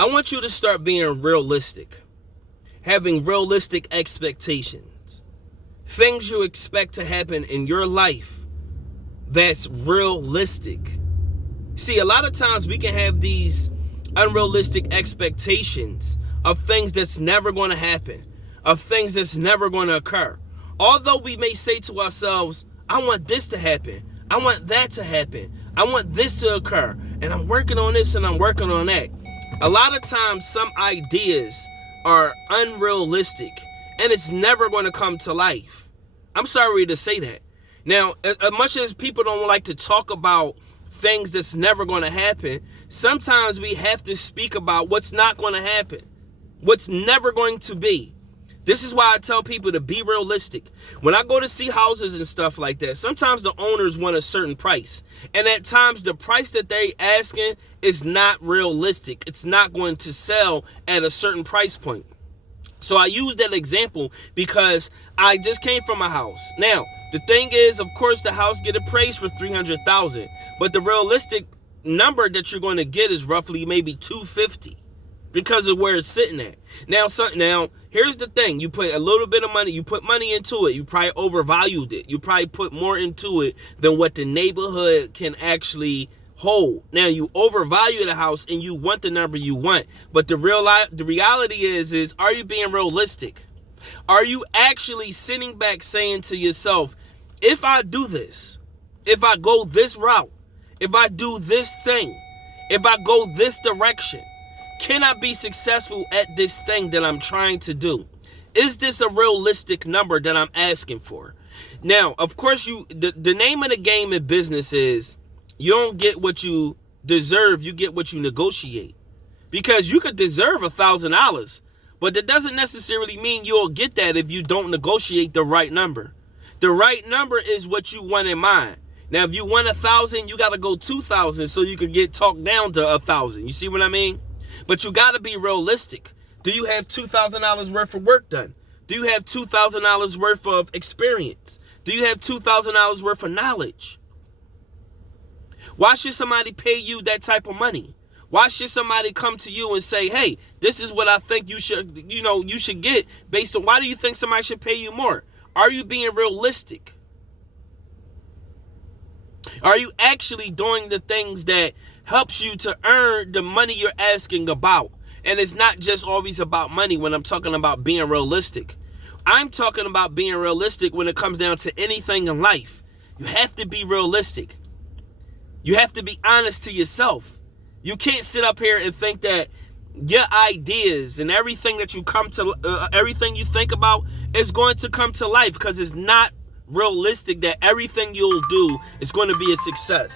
I want you to start being realistic, having realistic expectations, things you expect to happen in your life that's realistic. See, a lot of times we can have these unrealistic expectations of things that's never going to happen, of things that's never going to occur. Although we may say to ourselves, I want this to happen, I want that to happen, I want this to occur, and I'm working on this and I'm working on that. A lot of times some ideas are unrealistic and it's never going to come to life. I'm sorry to say that. Now, as much as people don't like to talk about things that's never going to happen, sometimes we have to speak about what's not going to happen, what's never going to be. This is why I tell people to be realistic. When I go to see houses and stuff like that, sometimes the owners want a certain price. And at times the price that they asking is not realistic. It's not going to sell at a certain price point. So I use that example because I just came from a house. Now, the thing is, of course, the house get appraised for $300,000, but the realistic number that you're going to get is roughly maybe $250 because of where it's sitting at. Now, here's the thing. You put a little bit of money, you put money into it. You probably overvalued it. You probably put more into it than what the neighborhood can actually hold. Now, you overvalue the house and you want the number you want. But the reality is are you being realistic? Are you actually sitting back saying to yourself, if I do this, if I go this route, if I do this thing, if I go this direction, can I be successful at this thing that I'm trying to do? Is this a realistic number that I'm asking for? Now, of course, the name of the game in business is you don't get what you deserve, you get what you negotiate. Because you could deserve $1,000, but that doesn't necessarily mean you'll get that if you don't negotiate the right number. The right number is what you want in mind. Now, if you want 1,000, you got to go 2,000 so you can get talked down to 1,000. You see what I mean? But you got to be realistic. Do you have $2,000 worth of work done? Do you have $2,000 worth of experience? Do you have $2,000 worth of knowledge? Why should somebody pay you that type of money? Why should somebody come to you and say, hey, this is what I think you should get based on, why do you think somebody should pay you more? Are you being realistic? Are you actually doing the things that helps you to earn the money you're asking about? And it's not just always about money when I'm talking about being realistic. I'm talking about being realistic when it comes down to anything in life. You have to be realistic. You have to be honest to yourself. You can't sit up here and think that your ideas and everything that you everything you think about is going to come to life, because it's not realistic that everything you'll do is going to be a success.